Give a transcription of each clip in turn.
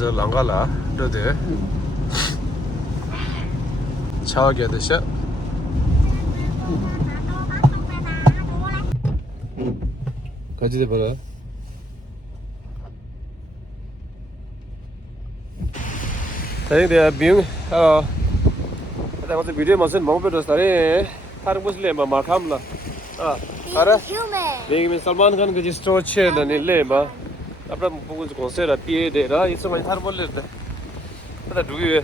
저 랑갈라 저데 차게 되셔 가지대 봐라 대대 빙 ada macam video macam mau berdos tadi harus muslim markham lah ada being Salman Khan ke store chair dan ini bah apa pukul konser tiye de lah itu macam harus boleh deh ada dua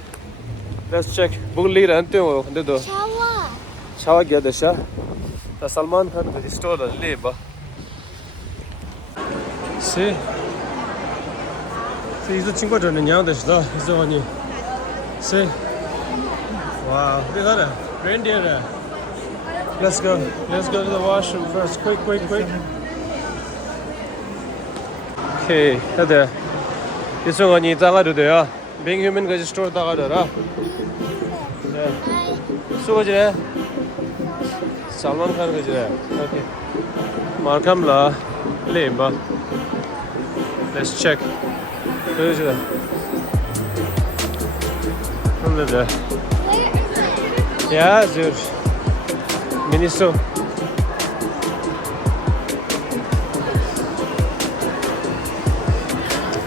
let's check pukul lira nanti oh nanti tu chawa gaya desha Salman Khan ke store dan ini bah see itu cingkau dan yang desha itu ni see wow, look at that. Reindeer. Let's go. Let's go to the washroom first. Quick. Okay, there. This one you taga do there. Being human go store taga do ra. Yeah. So je. Salman Khan go je. Okay. Markham la lemba. Let's check. Where is it? Under there. Yeah, sure. Miniso.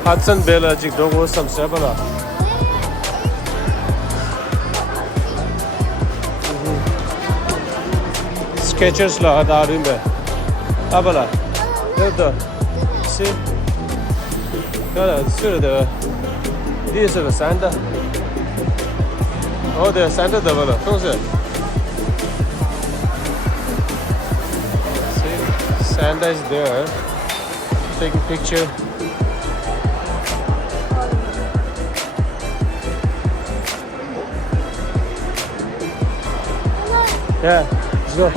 Hudson Bella jik dogo sam sabala. Sketchers la adarim be. Abala. There. See. This is the Santa. Oh, there's Santa Davala. See, Santa is there, taking picture. Yeah, let's go.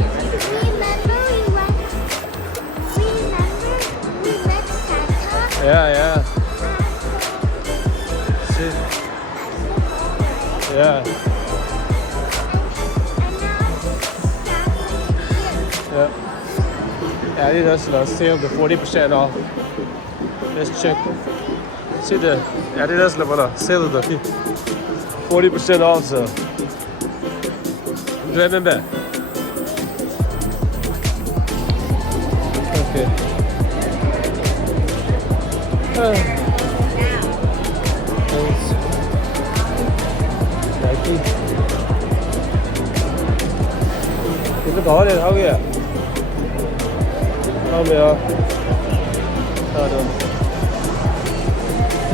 Yeah. See, yeah. Adidas sale the 40% off. Let's check. See the Adidas sale the 40% off. So driving back. Okay. Nike. It's a call it. How are you?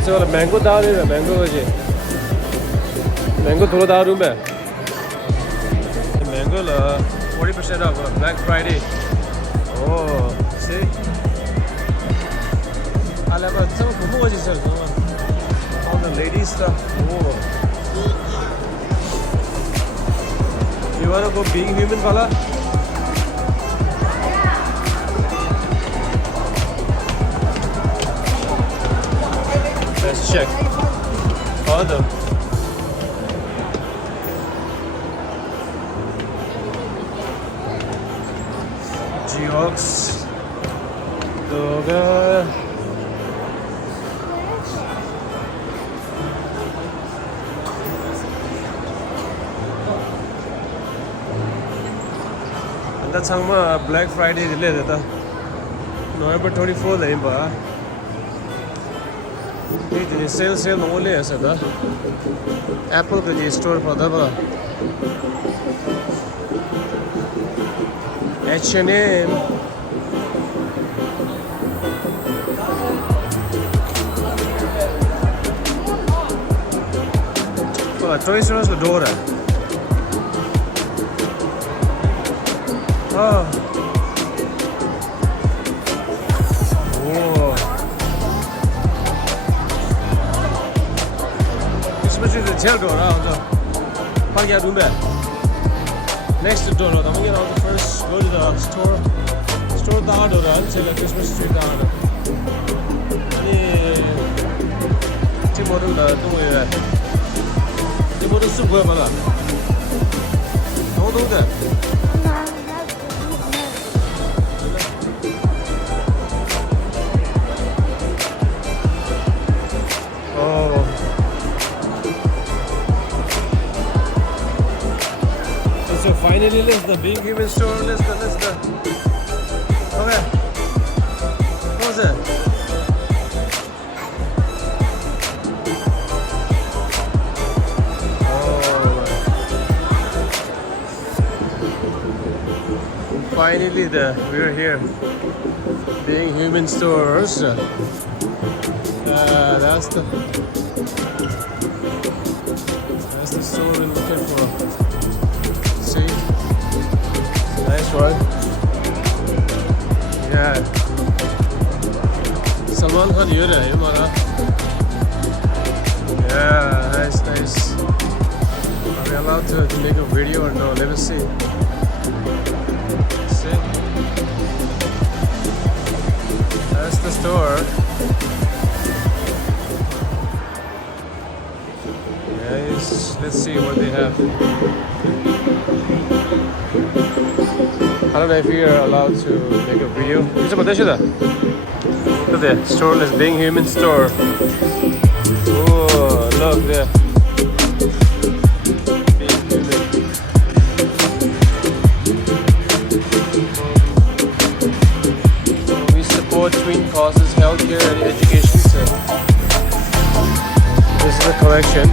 So mango दाल है mango जी mango थोड़ा दाल room है mango ला 40% off Black Friday oh see आला बस सब घूमो जी sir all the ladies stuff oh you wanna go being human वाला Let's check. Further. Geox. Doga. And that's how Black Friday related. November 24th, eh? Sale only as a Apple the store for the H&M for Toy Story the door. Oh. Tell go around the room next door the first go to the store down to the Christmas tree down Timothy the super don't do that oh Listen, being human store, listen. Okay. What was that? Finally, we're here. Being human stores. That's the store we're looking for. See, nice one. Yeah. Salman Khan here, hai, mara. Yeah, nice. Are we allowed to make a video or no? Let me see. That's the store. Nice. Let's see what they have. I don't know if we are allowed to make a video. Look at the store is being human store. Oh, look there. Being human. We support twin causes, healthcare and education. So this is a collection.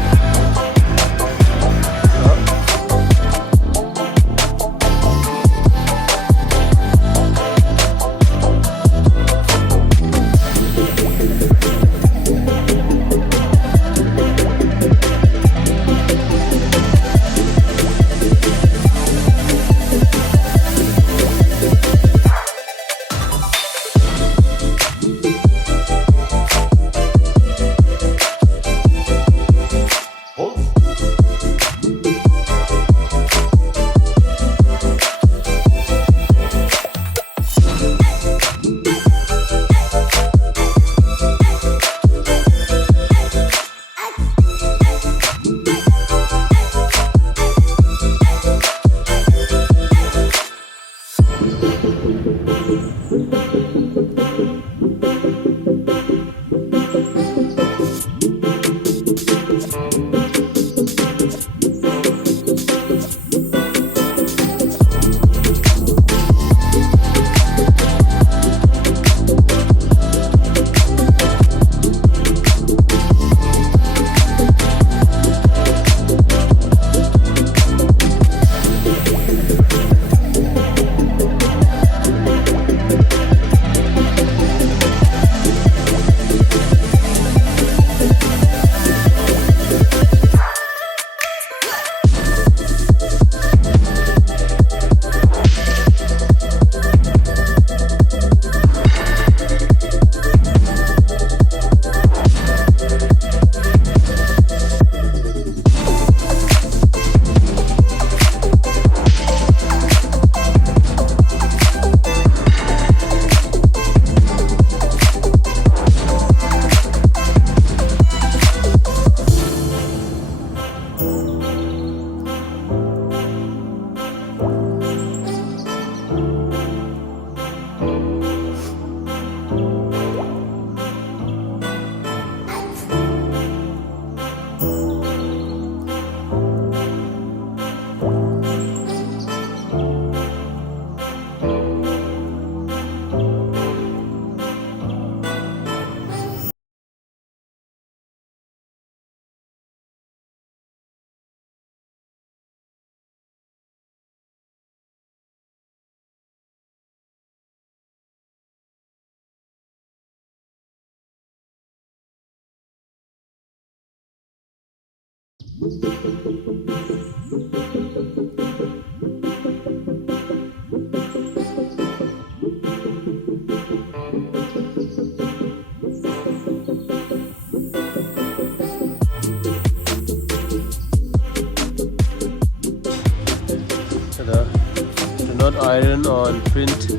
Do not iron on print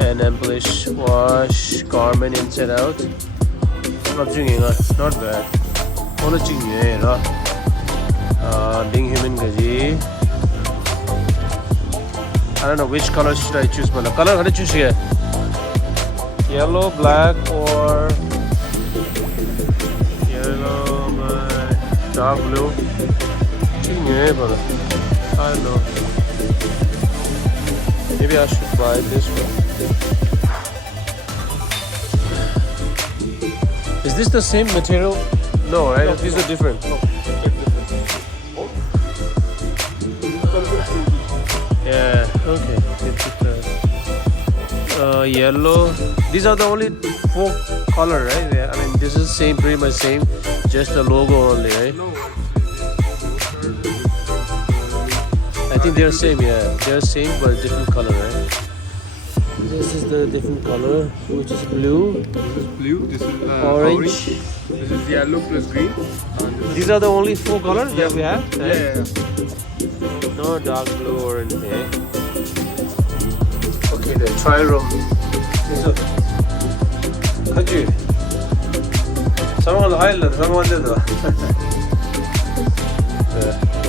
and embellish. Wash garment inside out. Not bad. All being human gaji. I don't know which color should I choose. Color how to choose here? Yellow, black, or yellow, dark blue. I don't know. Maybe I should buy this one. Is this the same material? No, right? These are different. Yeah, okay. Yellow. These are the only 4 color, right? Yeah, I mean, this is same, pretty much same. Just the logo only, right? I think they're same, yeah. They're same, but different color, right? This is the different color, which is blue. This is blue. This is Orange. This is yellow plus green. These are the only 4 colors that we have? Right? Yeah. No dark blue or anything. Okay, the trial room. Kaji. Someone highlight, someone did that.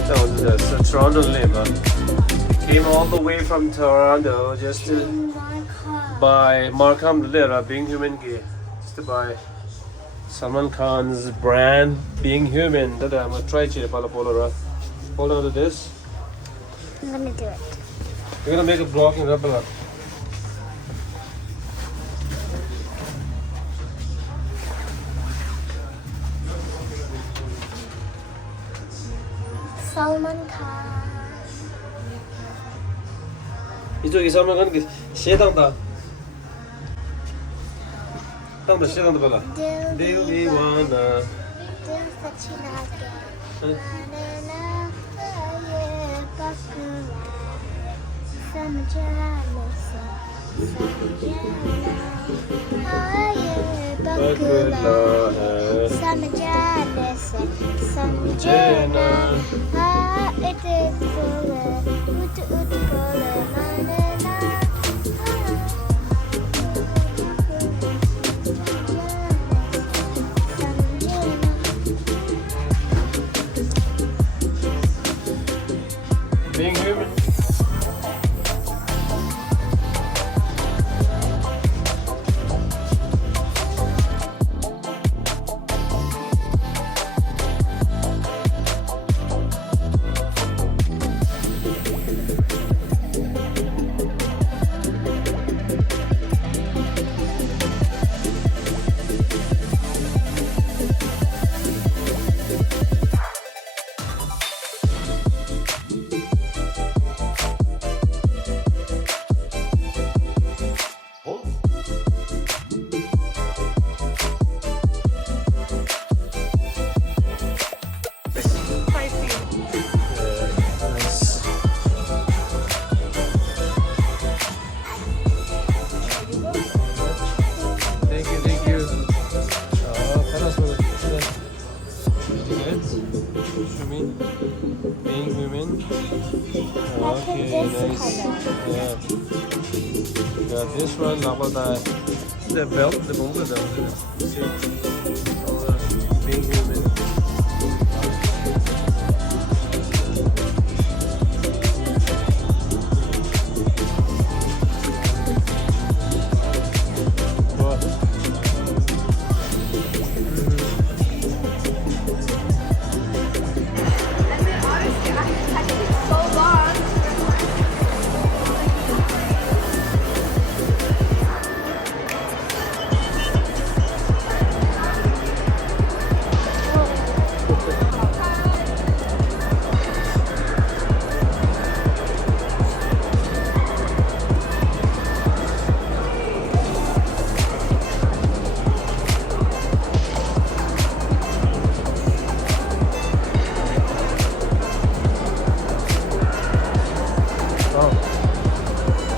That was the Toronto lima. Came all the way from Toronto just to buy Markham Being Human ki. Just to buy Salman Khan's brand Being Human. That I'm gonna try it. Hold on to this. I'm gonna do it. You're gonna make a block in rubber. Salman Khan. 이쪽이 Salman Khan 그 시당다. 당다 시당다 봐라. Do we wanna? Being human. Being human. Okay, nice. Yeah. Got this one. The belt, the belt. See. Being human.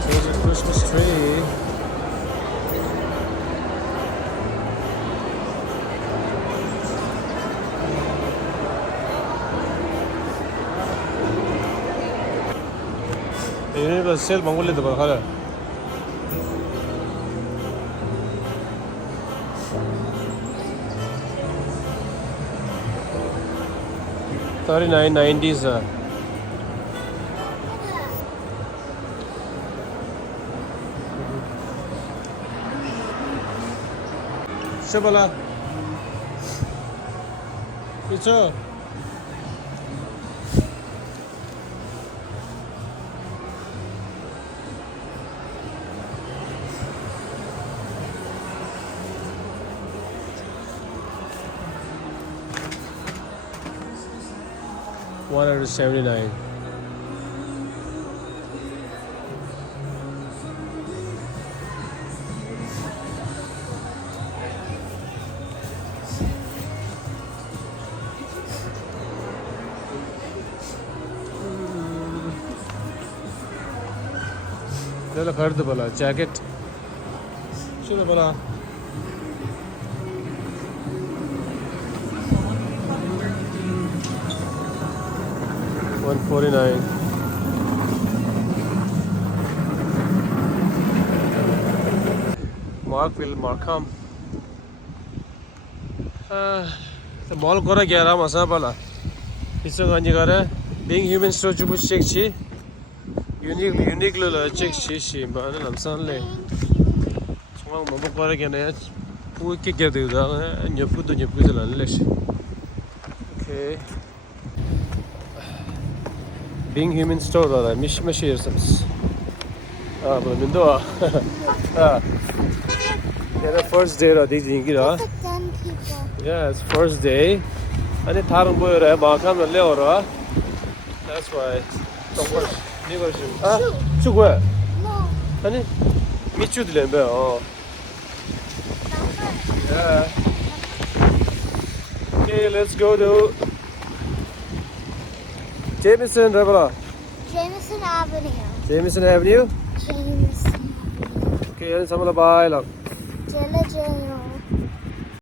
There's a Christmas tree. 이거 셀 망골레도 봐 가라. $39.90s. Shabala. Youtso. 179. चलो खरीद बोला jacket चलो बोला 149. Markham. The mall gora gyara masa bala. Iso ganji gara being human store chubu check chi. Unique lo check chi shi bana lamsan le. Chuma mama gora gyana ya. Pu ki gyade da nyapu jalan le. Okay. Being human store da mish yersiniz. Bu mindo. Yeah, first day da dizin gira. 10 people. Yeah, it's first day. Ani tharung boy ra markham le ora. That's why. Chugwa. No. Ani michu dilen be. Oh. Yeah. Okay, let's go to Jameson Rebela. Jameson Avenue. Jameson Avenue. Jameson. Okay, and some of the bye. Look. Jella Jella.